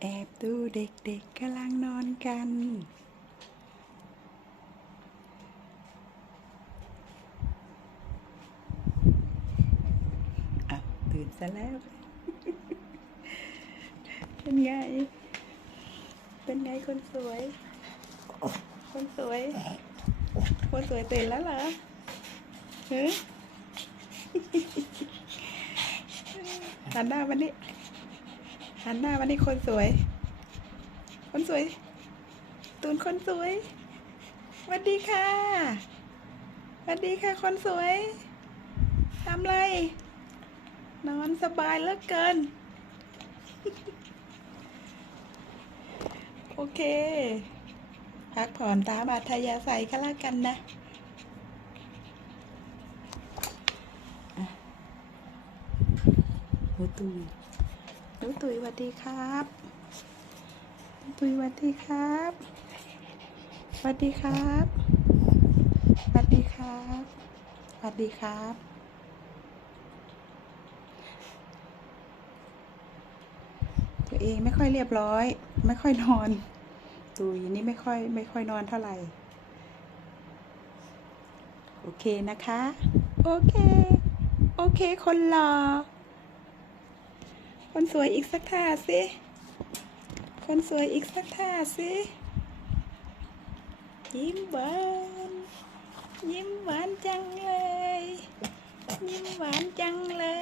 แอบดูเด็กๆกำลังนอนกัน อะ ตื่นซะแล้ว เป็นไง เป็นไงคนสวย คนสวย คนสวยตื่นแล้วเหรอฮ้ยหันหน้ามานี่ หันหน้ามานี่คนสวย คนสวย ตูนคนสวยสวัสดีค่ะสวัสดีค่ะ คนสวยทำไร นอนสบายเหลือเกิน โอเค พักผ่อนตามอัธยาศัยก็แล้วกันนะอะหนูตุย หนูตุยสวัสดีครับหนูตุยสวัสดีครับสวัสดีครับสวัสดีครับสวัสดีครับ ตัวเองไม่ค่อยเรียบร้อย ไม่ค่อยนอน ตุยนี่ไม่ค่อยไม่ค่อยนอนเท่าไหร่ โอเคนะคะ โอเค โอเค คนหล่อ คนสวยอีกสักท่าสิ คนสวยอีกสักท่าสิ ยิ้มหวาน ยิ้มหวานจังเลย ยิ้มหวานจังเลย